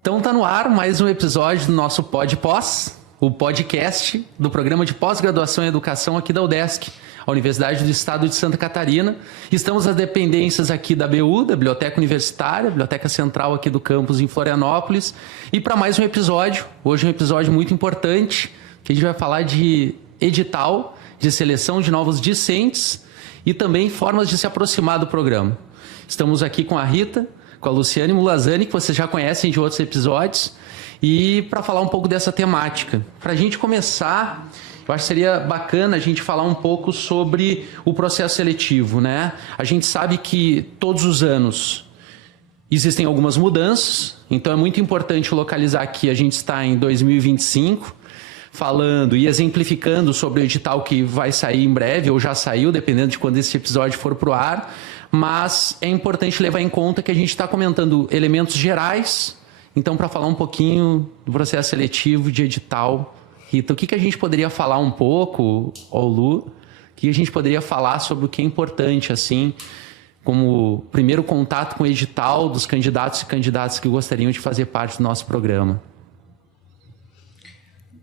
Então tá no ar mais um episódio do nosso Pod Pós, o podcast do programa de pós-graduação em educação aqui da UDESC, a Universidade do Estado de Santa Catarina. Estamos às dependências aqui da BU, da Biblioteca Universitária, Biblioteca Central aqui do campus em Florianópolis. E para mais um episódio, hoje é um episódio muito importante, que a gente vai falar de edital, de seleção de novos discentes e também formas de se aproximar do programa. Estamos aqui com a Rita, com a Luciane Mulazani, que vocês já conhecem de outros episódios, e para falar um pouco dessa temática. Para a gente começar, eu acho que seria bacana a gente falar um pouco sobre o processo seletivo, né? A gente sabe que todos os anos existem algumas mudanças, então é muito importante localizar aqui, a gente está em 2025, falando e exemplificando sobre o edital que vai sair em breve, ou já saiu, dependendo de quando esse episódio for para o ar, mas é importante levar em conta que a gente está comentando elementos gerais. Então, para falar um pouquinho do processo seletivo de edital, Rita, o que a gente poderia falar um pouco, ou Lu, o que a gente poderia falar sobre o que é importante, assim, como primeiro contato com o edital dos candidatos e candidatas que gostariam de fazer parte do nosso programa?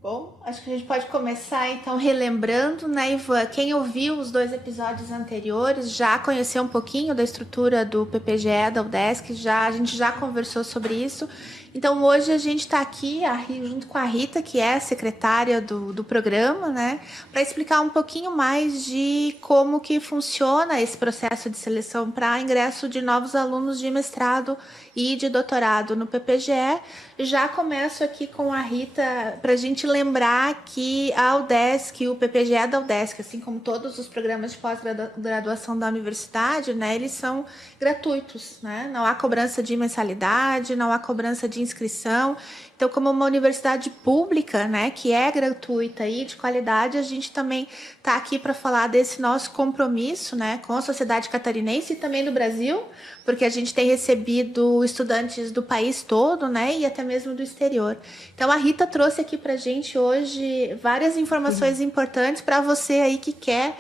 Bom, acho que a gente pode começar então relembrando, né, Ivan? Quem ouviu os 2 episódios anteriores já conheceu um pouquinho da estrutura do PPGE, da UDESC, a gente já conversou sobre isso. Então hoje a gente está aqui junto com a Rita, que é a secretária do programa, né, para explicar um pouquinho mais de como que funciona esse processo de seleção para ingresso de novos alunos de mestrado e de doutorado no PPGE. Já começo aqui com a Rita para a gente lembrar que a UDESC, o PPGE da UDESC, assim como todos os programas de pós-graduação da universidade, né, eles são gratuitos, né? Não há cobrança de mensalidade, não há cobrança de inscrição. Então, como uma universidade pública, né, que é gratuita e de qualidade, a gente também está aqui para falar desse nosso compromisso, né, com a sociedade catarinense e também do Brasil, porque a gente tem recebido estudantes do país todo, né, e até mesmo do exterior. Então, a Rita trouxe aqui para a gente hoje várias informações importantes para você aí que quer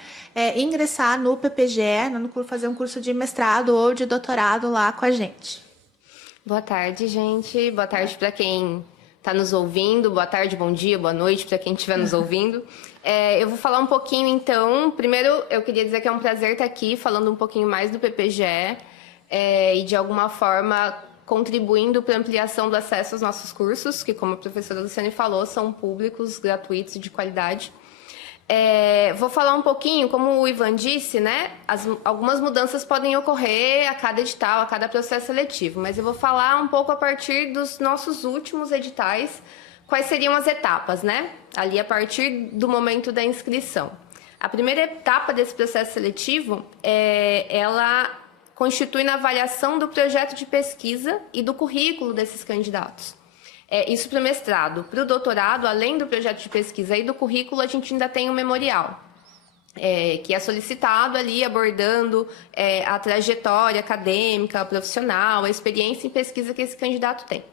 ingressar no PPGE, fazer um curso de mestrado ou de doutorado lá com a gente. Boa tarde, gente. Boa tarde para quem está nos ouvindo. Boa tarde, bom dia, boa noite para quem estiver nos ouvindo. Eu vou falar um pouquinho, então. Primeiro, eu queria dizer que é um prazer estar aqui falando um pouquinho mais do PPGE e, de alguma forma, contribuindo para a ampliação do acesso aos nossos cursos, que, como a professora Luciane falou, são públicos, gratuitos e de qualidade. Vou falar um pouquinho, como o Ivan disse, né? Algumas mudanças podem ocorrer a cada edital, a cada processo seletivo, mas eu vou falar um pouco a partir dos nossos últimos editais, quais seriam as etapas, né? Ali a partir do momento da inscrição. A primeira etapa desse processo seletivo, ela constitui na avaliação do projeto de pesquisa e do currículo desses candidatos. Isso para o mestrado. Para o doutorado, além do projeto de pesquisa e do currículo, a gente ainda tem um memorial, que é solicitado ali, abordando a trajetória acadêmica, profissional, a experiência em pesquisa que esse candidato tem.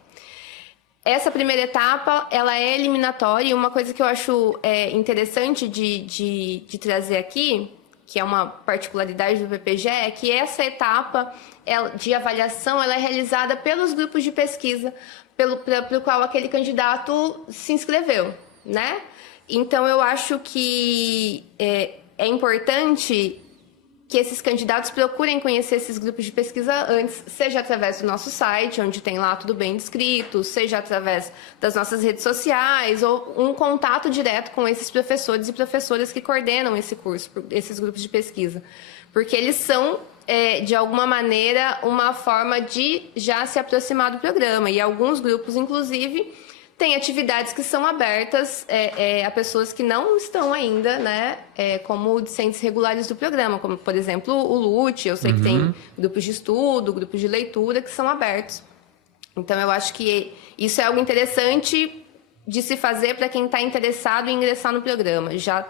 Essa primeira etapa, ela é eliminatória, e uma coisa que eu acho interessante de trazer aqui, que é uma particularidade do PPGE, é que essa etapa de avaliação ela é realizada pelos grupos de pesquisa pelo qual aquele candidato se inscreveu, né? Então, eu acho que é importante que esses candidatos procurem conhecer esses grupos de pesquisa antes, seja através do nosso site, onde tem lá tudo bem descrito, seja através das nossas redes sociais, ou um contato direto com esses professores e professoras que coordenam esse curso, esses grupos de pesquisa. Porque eles são, de alguma maneira, uma forma de já se aproximar do programa. E alguns grupos, inclusive, têm atividades que são abertas a pessoas que não estão ainda, né, como discentes regulares do programa, como, por exemplo, o LUT. Eu sei que tem grupos de estudo, grupos de leitura que são abertos. Então, eu acho que isso é algo interessante de se fazer para quem está interessado em ingressar no programa, já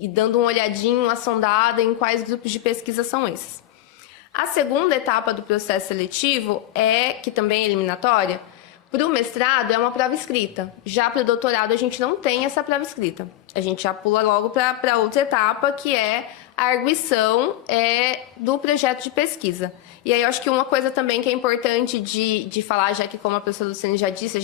e dando uma olhadinha, uma sondada em quais grupos de pesquisa são esses. A segunda etapa do processo seletivo que também é eliminatória, Para o mestrado, é uma prova escrita. Já para o doutorado, a gente não tem essa prova escrita. A gente já pula logo para outra etapa, que é a arguição do projeto de pesquisa. E aí, eu acho que uma coisa também que é importante de falar, já que, como a professora Luciane já disse, a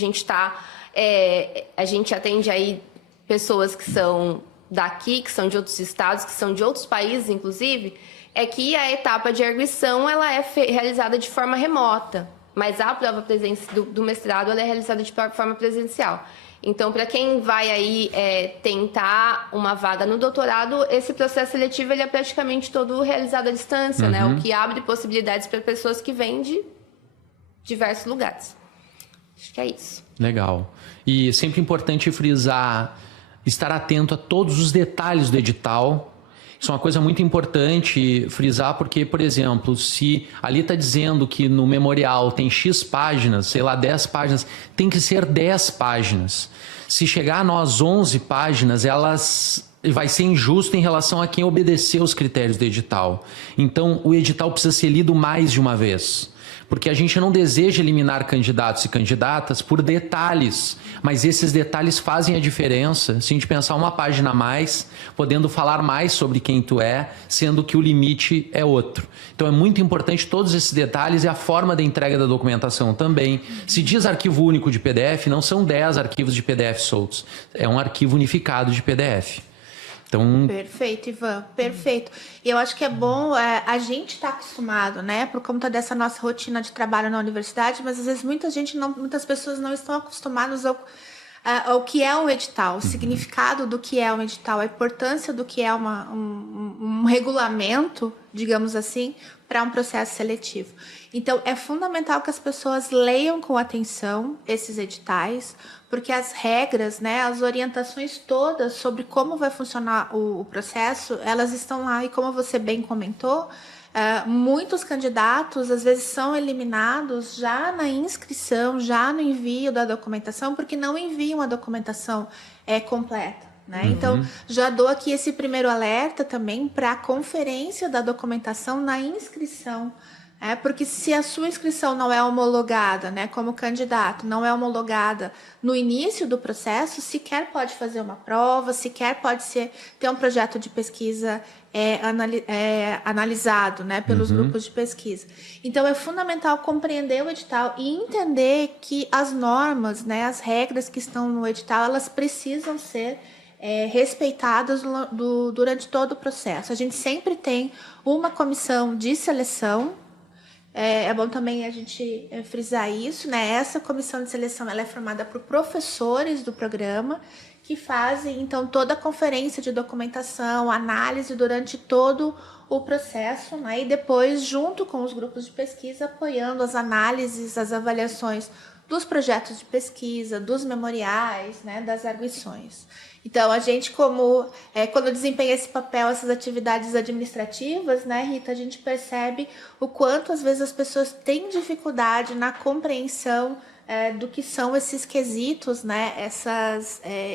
gente atende aí pessoas que são daqui, que são de outros estados, que são de outros países, inclusive, é que a etapa de arguição ela é realizada de forma remota, mas a prova do mestrado ela é realizada de forma presencial. Então, para quem vai aí tentar uma vaga no doutorado, esse processo seletivo ele é praticamente todo realizado à distância, né? O que abre possibilidades para pessoas que vêm de diversos lugares. Acho que é isso. Legal. E sempre importante frisar, estar atento a todos os detalhes do edital. Isso é uma coisa muito importante frisar, porque, por exemplo, se ali está dizendo que no memorial tem X páginas, sei lá, 10 páginas, tem que ser 10 páginas. Se chegar a nós 11 páginas, vai ser injusto em relação a quem obedeceu os critérios do edital. Então, o edital precisa ser lido mais de uma vez. Porque a gente não deseja eliminar candidatos e candidatas por detalhes, mas esses detalhes fazem a diferença se a gente pensar uma página a mais, podendo falar mais sobre quem tu é, sendo que o limite é outro. Então é muito importante todos esses detalhes e a forma da entrega da documentação também. Se diz arquivo único de PDF, não são 10 arquivos de PDF soltos, é um arquivo unificado de PDF. Então... Perfeito, Ivan, perfeito. E eu acho que é bom, a gente está acostumado, né, por conta dessa nossa rotina de trabalho na universidade, mas às vezes muitas pessoas não estão acostumadas ao que é um edital, o significado do que é um edital, a importância do que é um regulamento, digamos assim, para um processo seletivo. Então, é fundamental que as pessoas leiam com atenção esses editais, porque as regras, né, as orientações todas sobre como vai funcionar o processo, elas estão lá. E como você bem comentou, muitos candidatos, às vezes, são eliminados já na inscrição, já no envio da documentação, porque não enviam a documentação completa. Né? Então, já dou aqui esse primeiro alerta também para a conferência da documentação na inscrição. Porque se a sua inscrição não é homologada, né, como candidato, não é homologada no início do processo, sequer pode fazer uma prova, sequer pode ter um projeto de pesquisa analisado, né, pelos grupos de pesquisa. Então, é fundamental compreender o edital e entender que as normas, né, as regras que estão no edital, elas precisam ser respeitadas durante todo o processo. A gente sempre tem uma comissão de seleção. É bom também a gente frisar isso, né? Essa comissão de seleção ela é formada por professores do programa que fazem, então, toda a conferência de documentação, análise durante todo o processo, né? E depois, junto com os grupos de pesquisa, apoiando as análises, as avaliações dos projetos de pesquisa, dos memoriais, né? Das arguições. Então, a gente, quando desempenha esse papel, essas atividades administrativas, né, Rita, a gente percebe o quanto, às vezes, as pessoas têm dificuldade na compreensão do que são esses quesitos, né,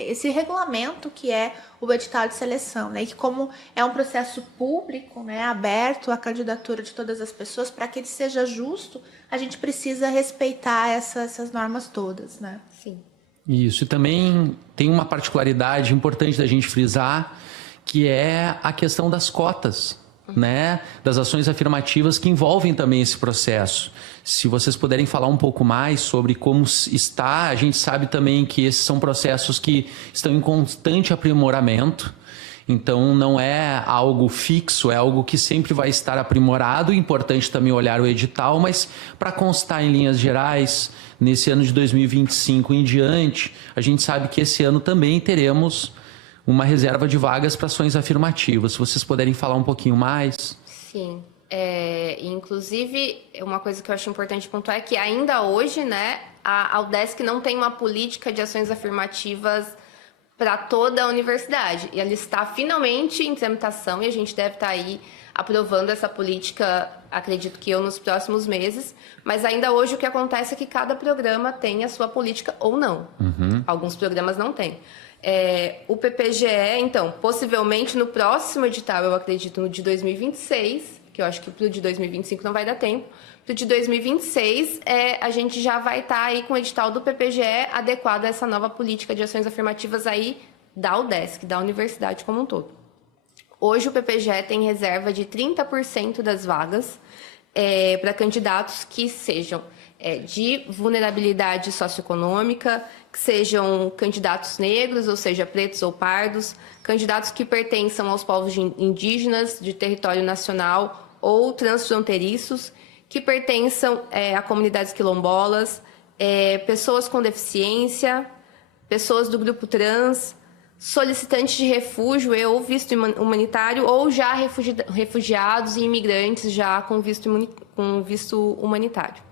esse regulamento que é o edital de seleção, né, e que como é um processo público, né, aberto à candidatura de todas as pessoas, para que ele seja justo, a gente precisa respeitar essas normas todas, né? Sim. Isso, e também tem uma particularidade importante da gente frisar, que é a questão das cotas, né? Das ações afirmativas que envolvem também esse processo. Se vocês puderem falar um pouco mais sobre como está, a gente sabe também que esses são processos que estão em constante aprimoramento. Então, não é algo fixo, é algo que sempre vai estar aprimorado. Importante também olhar o edital, mas para constar em linhas gerais, nesse ano de 2025 em diante, a gente sabe que esse ano também teremos uma reserva de vagas para ações afirmativas. Se vocês puderem falar um pouquinho mais. Sim. Inclusive, uma coisa que eu acho importante pontuar é que ainda hoje, né, a UDESC não tem uma política de ações afirmativas para toda a universidade. E ela está finalmente em tramitação e a gente deve estar aí aprovando essa política, acredito que nos próximos meses. Mas ainda hoje o que acontece é que cada programa tem a sua política ou não. Alguns programas não têm. O PPGE, então, possivelmente no próximo edital, eu acredito no de 2026, que eu acho que para o de 2025 não vai dar tempo. Para o de 2026, a gente já vai estar aí com o edital do PPGE adequado a essa nova política de ações afirmativas aí da UDESC, da universidade como um todo. Hoje o PPGE tem reserva de 30% das vagas para candidatos que sejam de vulnerabilidade socioeconômica, que sejam candidatos negros, ou seja, pretos ou pardos, candidatos que pertençam aos povos indígenas de território nacional ou transfronteiriços, que pertençam a comunidades quilombolas, pessoas com deficiência, pessoas do grupo trans, solicitantes de refúgio ou visto humanitário, ou já refugiados e imigrantes já com visto humanitário.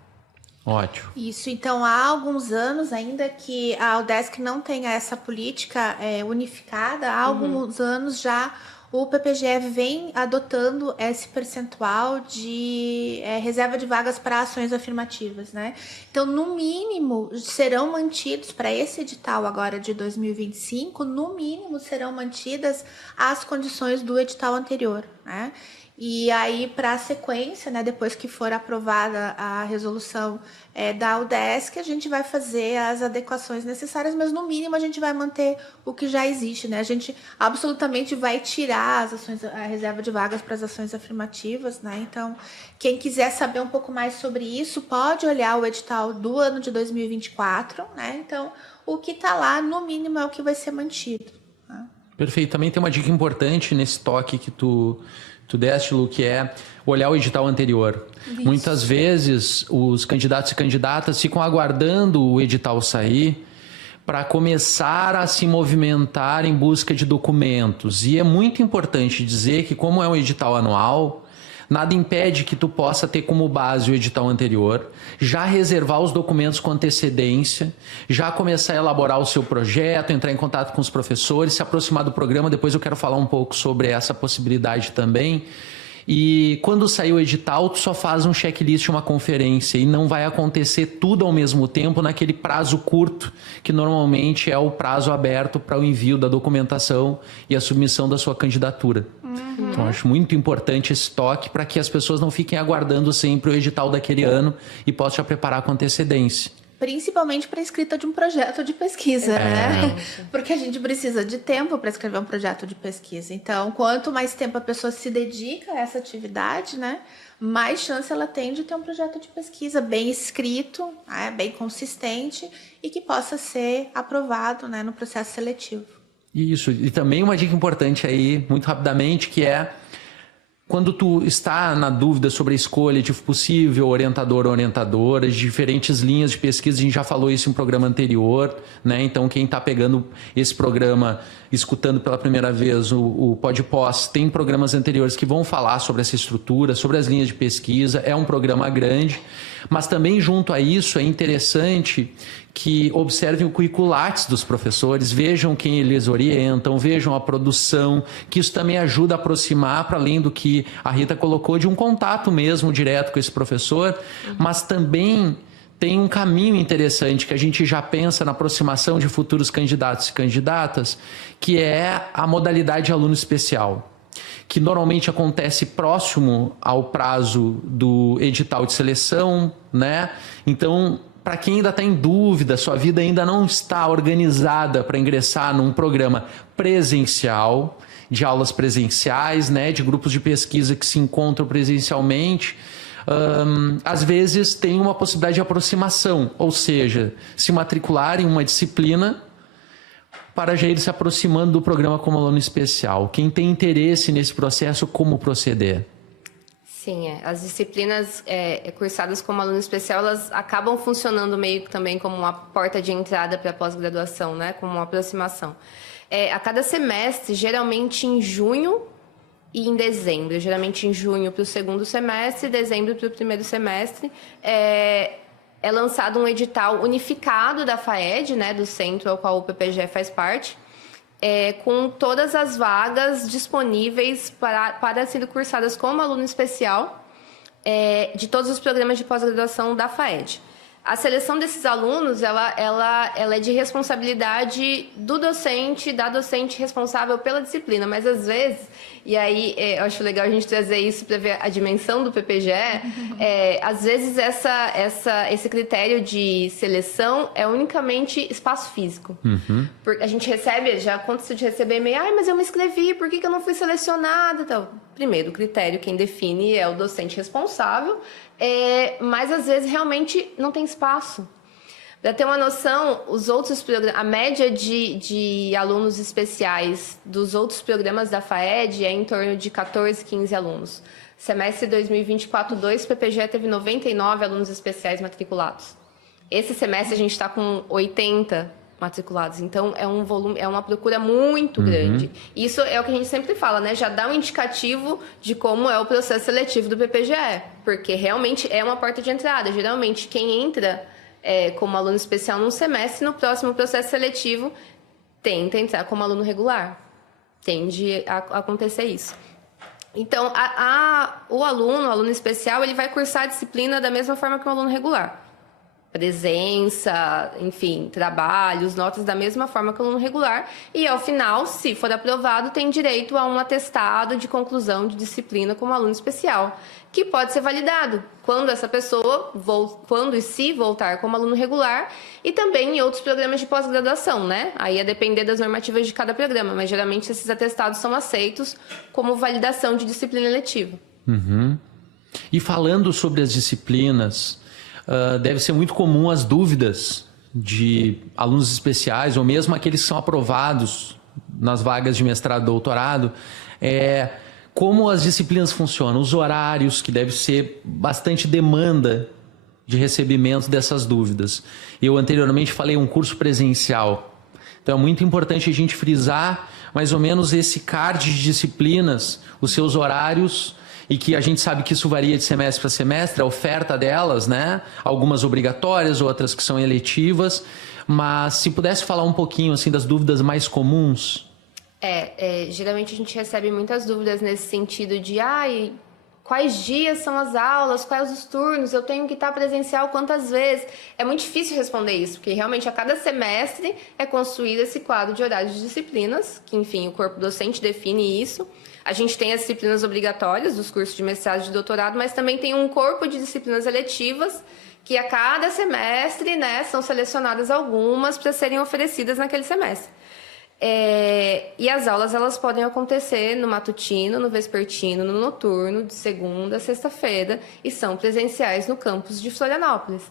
Ótimo. Isso, então há alguns anos ainda que a UDESC não tenha essa política unificada, há alguns anos já o PPGE vem adotando esse percentual de reserva de vagas para ações afirmativas, né? Então, no mínimo, serão mantidos, para esse edital agora de 2025, no mínimo serão mantidas as condições do edital anterior, né? E aí, para a sequência, né, depois que for aprovada a resolução da UDESC, a gente vai fazer as adequações necessárias, mas no mínimo a gente vai manter o que já existe, né? A gente absolutamente vai tirar a reserva de vagas para as ações afirmativas, né? Então, quem quiser saber um pouco mais sobre isso, pode olhar o edital do ano de 2024, né? Então, o que está lá, no mínimo, é o que vai ser mantido. Né? Perfeito. Também tem uma dica importante nesse toque que tu deste, Lu, que é olhar o edital anterior. Isso. Muitas vezes os candidatos e candidatas ficam aguardando o edital sair para começar a se movimentar em busca de documentos. E é muito importante dizer que, como é um edital anual, nada impede que tu possa ter como base o edital anterior, já reservar os documentos com antecedência, já começar a elaborar o seu projeto, entrar em contato com os professores, se aproximar do programa. Depois eu quero falar um pouco sobre essa possibilidade também. E quando sair o edital, tu só faz um checklist, uma conferência, e não vai acontecer tudo ao mesmo tempo naquele prazo curto, que normalmente é o prazo aberto para o envio da documentação e a submissão da sua candidatura. Então, acho muito importante esse toque para que as pessoas não fiquem aguardando sempre o edital daquele ano e possam já preparar com antecedência. Principalmente para a escrita de um projeto de pesquisa, né? Porque a gente precisa de tempo para escrever um projeto de pesquisa. Então, quanto mais tempo a pessoa se dedica a essa atividade, né, mais chance ela tem de ter um projeto de pesquisa bem escrito, né, bem consistente e que possa ser aprovado, né, no processo seletivo. Isso. E também uma dica importante aí, muito rapidamente, que é quando tu está na dúvida sobre a escolha de possível orientador ou orientadora, de diferentes linhas de pesquisa, a gente já falou isso em um programa anterior, né? Então, quem está pegando esse programa, escutando pela primeira vez o PodPós, tem programas anteriores que vão falar sobre essa estrutura, sobre as linhas de pesquisa. É um programa grande, mas também junto a isso é interessante que observem o currículo Lattes dos professores, vejam quem eles orientam, vejam a produção, que isso também ajuda a aproximar, para além do que a Rita colocou, de um contato mesmo direto com esse professor, mas também tem um caminho interessante que a gente já pensa na aproximação de futuros candidatos e candidatas, que é a modalidade aluno especial, que normalmente acontece próximo ao prazo do edital de seleção, né? Então, para quem ainda está em dúvida, sua vida ainda não está organizada para ingressar num programa presencial, de aulas presenciais, né, de grupos de pesquisa que se encontram presencialmente, às vezes tem uma possibilidade de aproximação, ou seja, se matricular em uma disciplina para já ir se aproximando do programa como aluno especial. Quem tem interesse nesse processo, como proceder? Sim, as disciplinas cursadas como aluno especial, elas acabam funcionando meio que também como uma porta de entrada para a pós-graduação, né? Como uma aproximação. A cada semestre, geralmente em junho e em dezembro. Geralmente em junho para o segundo semestre, dezembro para o primeiro semestre, é lançado um edital unificado da FAED, né? Do centro ao qual o PPGE faz parte, com todas as vagas disponíveis para serem cursadas como aluno especial de todos os programas de pós-graduação da FAED. A seleção desses alunos, ela é de responsabilidade do docente, da docente responsável pela disciplina, mas às vezes, e aí eu acho legal a gente trazer isso para ver a dimensão do PPGE, às vezes esse critério de seleção é unicamente espaço físico. Porque a gente recebe, já aconteceu de receber e-mail, mas eu me inscrevi, por que eu não fui selecionada? Então, primeiro, o critério, quem define é o docente responsável, mas às vezes realmente não tem espaço. Para ter uma noção, os outros programas, a média de alunos especiais dos outros programas da FAED é em torno de 14, 15 alunos. Semestre 2024-2, o PPGE teve 99 alunos especiais matriculados. Esse semestre a gente está com 80 matriculados, então é um volume, é uma procura muito grande. Isso é o que a gente sempre fala, né? Já dá um indicativo de como é o processo seletivo do PPGE, porque realmente é uma porta de entrada. Geralmente quem entra como aluno especial num semestre, no próximo processo seletivo tenta entrar como aluno regular. Tende a acontecer isso. Então, o aluno especial, ele vai cursar a disciplina da mesma forma que o aluno regular. Presença, enfim, trabalhos, notas da mesma forma que o aluno regular. E, ao final, se for aprovado, tem direito a um atestado de conclusão de disciplina como aluno especial, que pode ser validado quando essa pessoa, quando e se voltar como aluno regular, e também em outros programas de pós-graduação, né? Aí é depender das normativas de cada programa, mas geralmente esses atestados são aceitos como validação de disciplina eletiva. E falando sobre as disciplinas, deve ser muito comum as dúvidas de alunos especiais, ou mesmo aqueles que são aprovados nas vagas de mestrado e doutorado, como as disciplinas funcionam, os horários, que deve ser bastante demanda de recebimento dessas dúvidas. Eu anteriormente falei um curso presencial, então é muito importante a gente frisar mais ou menos esse card de disciplinas, os seus horários, e que a gente sabe que isso varia de semestre para semestre, a oferta delas, né? Algumas obrigatórias, outras que são eletivas, mas se pudesse falar um pouquinho assim das dúvidas mais comuns. Geralmente a gente recebe muitas dúvidas nesse sentido de quais dias são as aulas, quais os turnos, eu tenho que estar presencial quantas vezes. É muito difícil responder isso, porque realmente a cada semestre é construído esse quadro de horários de disciplinas, que enfim, o corpo docente define isso. A gente tem as disciplinas obrigatórias dos cursos de mestrado e de doutorado, mas também tem um corpo de disciplinas eletivas que a cada semestre, né, são selecionadas algumas para serem oferecidas naquele semestre. E as aulas elas podem acontecer no matutino, no vespertino, no noturno, de segunda a sexta-feira, e são presenciais no campus de Florianópolis.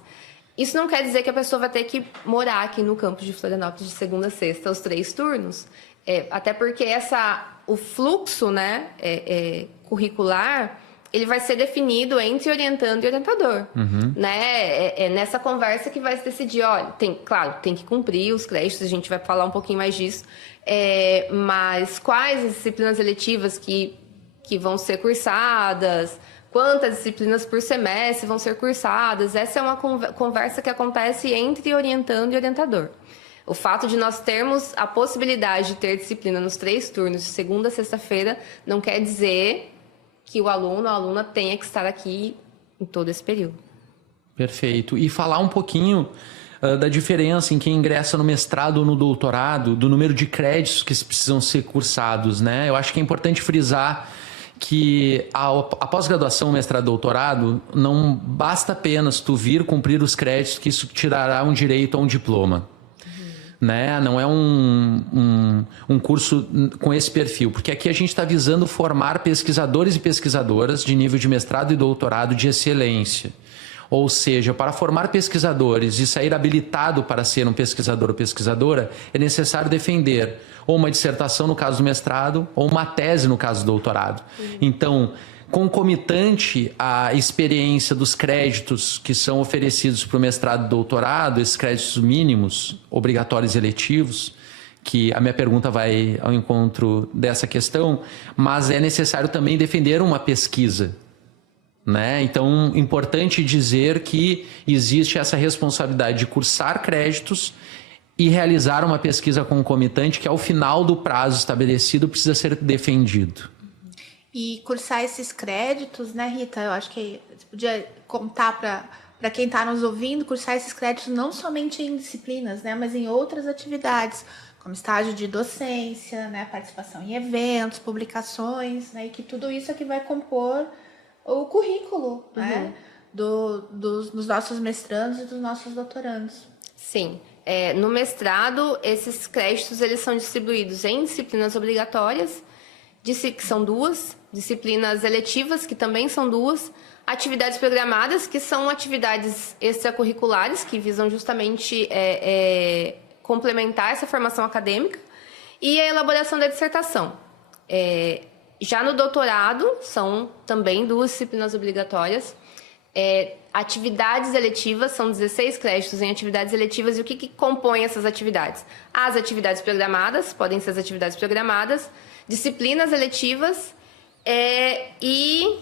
Isso não quer dizer que a pessoa vai ter que morar aqui no campus de Florianópolis de segunda a sexta, os 3 turnos. Até porque o fluxo, né, curricular, ele vai ser definido entre orientando e orientador. Né? É nessa conversa que vai se decidir, olha, tem que cumprir os créditos, a gente vai falar um pouquinho mais disso, mas quais as disciplinas eletivas que vão ser cursadas, quantas disciplinas por semestre vão ser cursadas, essa é uma conversa que acontece entre orientando e orientador. O fato de nós termos a possibilidade de ter disciplina nos 3 turnos, de segunda a sexta-feira, não quer dizer que o aluno ou a aluna tenha que estar aqui em todo esse período. Perfeito. E falar um pouquinho da diferença em quem ingressa no mestrado ou no doutorado, do número de créditos que precisam ser cursados, né? Eu acho que é importante frisar que a pós-graduação, mestrado e doutorado, não basta apenas tu vir cumprir os créditos, que isso te dará um direito a um diploma. Né? Não é um curso com esse perfil, porque aqui a gente está visando formar pesquisadores e pesquisadoras de nível de mestrado e doutorado de excelência. Ou seja, para formar pesquisadores e sair habilitado para ser um pesquisador ou pesquisadora, é necessário defender ou uma dissertação no caso do mestrado, ou uma tese no caso do doutorado. Então, concomitante à experiência dos créditos que são oferecidos para o mestrado e doutorado, esses créditos mínimos, obrigatórios e eletivos, que a minha pergunta vai ao encontro dessa questão, mas é necessário também defender uma pesquisa, né? Então, importante dizer que existe essa responsabilidade de cursar créditos e realizar uma pesquisa concomitante que, ao final do prazo estabelecido, precisa ser defendido. E cursar esses créditos, né, Rita? Eu acho que você podia contar para para quem está nos ouvindo, cursar esses créditos não somente em disciplinas, né, mas em outras atividades, como estágio de docência, né, participação em eventos, publicações, né, e que tudo isso é que vai compor o currículo, né, dos nossos mestrandos e dos nossos doutorandos. Sim. No mestrado, esses créditos eles são distribuídos em disciplinas obrigatórias, que são 2, disciplinas eletivas, que também são 2, atividades programadas, que são atividades extracurriculares, que visam justamente complementar essa formação acadêmica, e a elaboração da dissertação. Já no doutorado, são também 2 disciplinas obrigatórias. Atividades eletivas, são 16 créditos em atividades eletivas, e o que compõe essas atividades? As atividades programadas, podem ser as atividades programadas, disciplinas eletivas e...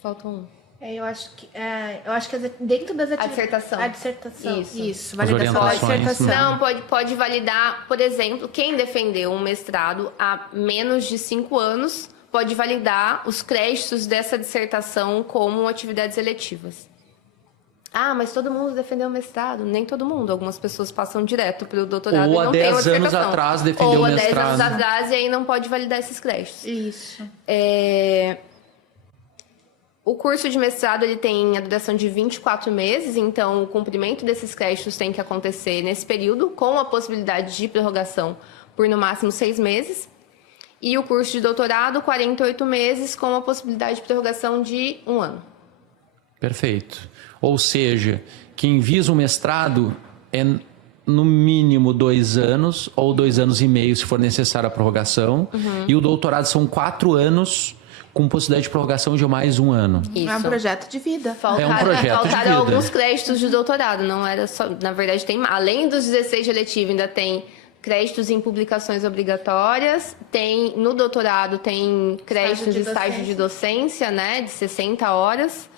Falta um. Eu acho que dentro das atividades... A dissertação. A dissertação. Isso, As validação da orientações, dissertação. Não, pode validar, por exemplo, quem defendeu um mestrado há menos de 5 anos pode validar os créditos dessa dissertação como atividades eletivas. Ah, mas todo mundo defendeu o mestrado. Nem todo mundo. Algumas pessoas passam direto para o doutorado Ou e não há tem uma 10 anos dissertação. atrás defendeu o mestrado. Ou há 10 anos atrás e aí não pode validar esses créditos. Isso. O curso de mestrado ele tem a duração de 24 meses, então o cumprimento desses créditos tem que acontecer nesse período, com a possibilidade de prorrogação por no máximo 6 meses. E o curso de doutorado, 48 meses, com a possibilidade de prorrogação de 1 ano. Perfeito. Ou seja, quem visa o mestrado é no mínimo 2 anos, ou 2 anos e meio, se for necessária a prorrogação. E o doutorado são 4 anos, com possibilidade de prorrogação de mais 1 ano. Isso. É um projeto de vida. É um projeto de Faltaram vida. alguns créditos de doutorado, não era só... Na verdade, tem além dos 16 de eletivo, ainda tem créditos em publicações obrigatórias, no doutorado tem créditos de estágio de docência, né, de 60 horas,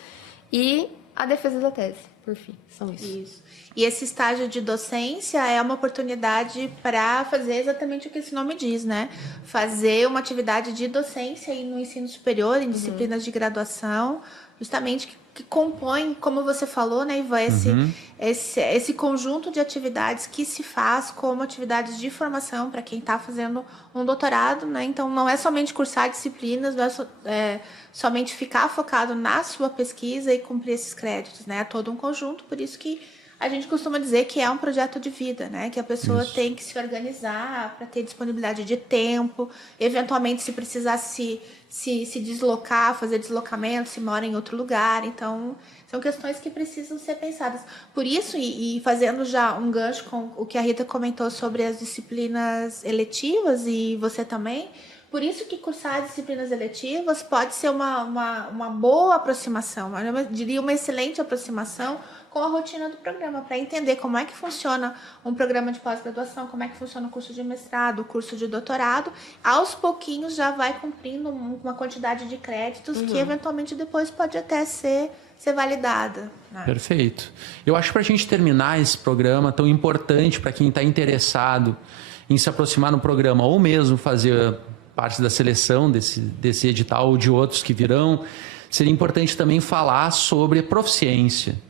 e a defesa da tese, por fim, são isso. E esse estágio de docência é uma oportunidade para fazer exatamente o que esse nome diz, né? Fazer uma atividade de docência aí no ensino superior, em disciplinas de graduação, justamente que compõem, como você falou, né, Ivan, esse conjunto de atividades que se faz como atividades de formação para quem está fazendo um doutorado, né? Então, não é somente cursar disciplinas, não é somente ficar focado na sua pesquisa e cumprir esses créditos, né? É todo um conjunto, por isso que a gente costuma dizer que é um projeto de vida, né? Que a pessoa tem que se organizar para ter disponibilidade de tempo, eventualmente se precisar se deslocar, fazer deslocamento, se mora em outro lugar. Então, são questões que precisam ser pensadas. Por isso, e fazendo já um gancho com o que a Rita comentou sobre as disciplinas eletivas, e você também, por isso que cursar disciplinas eletivas pode ser uma boa aproximação, eu diria uma excelente aproximação com a rotina do programa, para entender como é que funciona um programa de pós-graduação, como é que funciona o curso de mestrado, o curso de doutorado. Aos pouquinhos já vai cumprindo uma quantidade de créditos que eventualmente depois pode até ser validada. Né? Perfeito. Eu acho que para a gente terminar esse programa tão importante para quem está interessado em se aproximar no programa ou mesmo fazer parte da seleção desse edital ou de outros que virão, seria importante também falar sobre proficiência.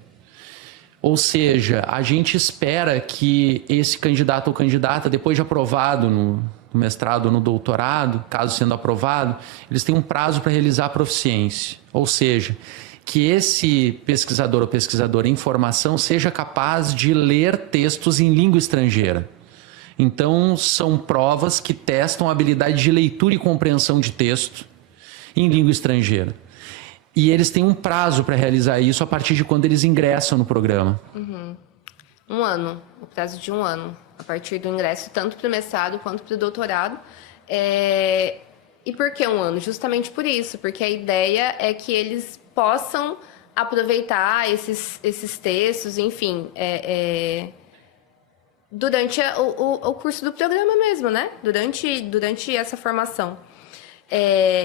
Ou seja, a gente espera que esse candidato ou candidata, depois de aprovado no mestrado ou no doutorado, caso sendo aprovado, eles têm um prazo para realizar a proficiência. Ou seja, que esse pesquisador ou pesquisadora em formação seja capaz de ler textos em língua estrangeira. Então, são provas que testam a habilidade de leitura e compreensão de texto em língua estrangeira. E eles têm um prazo para realizar isso a partir de quando eles ingressam no programa. 1 ano, o prazo de 1 ano, a partir do ingresso, tanto para o mestrado quanto para o doutorado. E por que 1 ano? Justamente por isso, porque a ideia é que eles possam aproveitar esses textos, enfim, durante o curso do programa mesmo, né? Durante essa formação.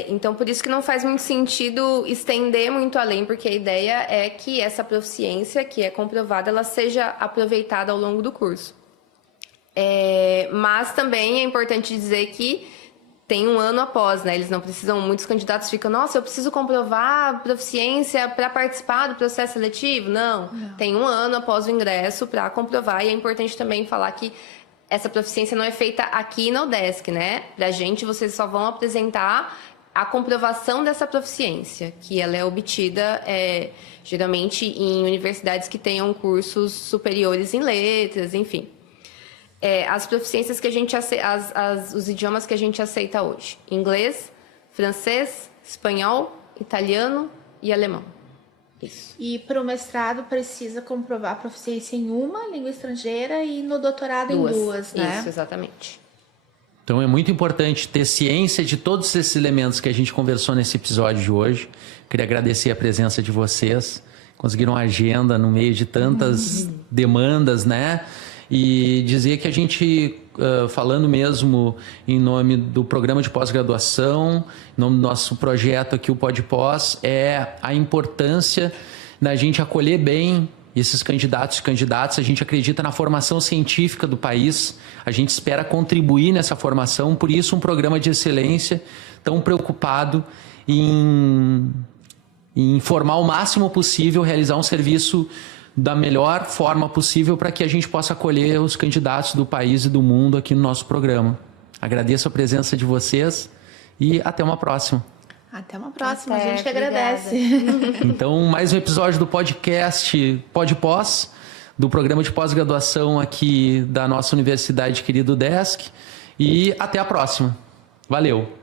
Então, por isso que não faz muito sentido estender muito além, porque a ideia é que essa proficiência que é comprovada, ela seja aproveitada ao longo do curso. Mas também é importante dizer que tem um ano após, né? Eles não precisam, muitos candidatos ficam, nossa, eu preciso comprovar proficiência para participar do processo seletivo? Não. Tem um ano após o ingresso para comprovar, e é importante também falar que essa proficiência não é feita aqui na UDESC, né? Pra gente, vocês só vão apresentar a comprovação dessa proficiência, que ela é obtida geralmente em universidades que tenham cursos superiores em letras, enfim. As proficiências que a gente os idiomas que a gente aceita hoje: inglês, francês, espanhol, italiano e alemão. Isso. E para o mestrado precisa comprovar a proficiência em uma língua estrangeira e no doutorado em duas, né? Isso, exatamente. Então é muito importante ter ciência de todos esses elementos que a gente conversou nesse episódio de hoje. Queria agradecer a presença de vocês. Conseguiram uma agenda no meio de tantas demandas, né? E dizer que a gente, falando mesmo em nome do programa de pós-graduação, em nome do nosso projeto aqui, o PodPós, é a importância da gente acolher bem esses candidatos e candidatas. A gente acredita na formação científica do país, a gente espera contribuir nessa formação, por isso um programa de excelência tão preocupado em informar o máximo possível, realizar um serviço da melhor forma possível para que a gente possa acolher os candidatos do país e do mundo aqui no nosso programa. Agradeço a presença de vocês e até uma próxima. Até uma próxima, Até, a gente que obrigada. agradece. Então, mais um episódio do podcast PodPós, do programa de pós-graduação aqui da nossa universidade querida UDESC. E até a próxima. Valeu!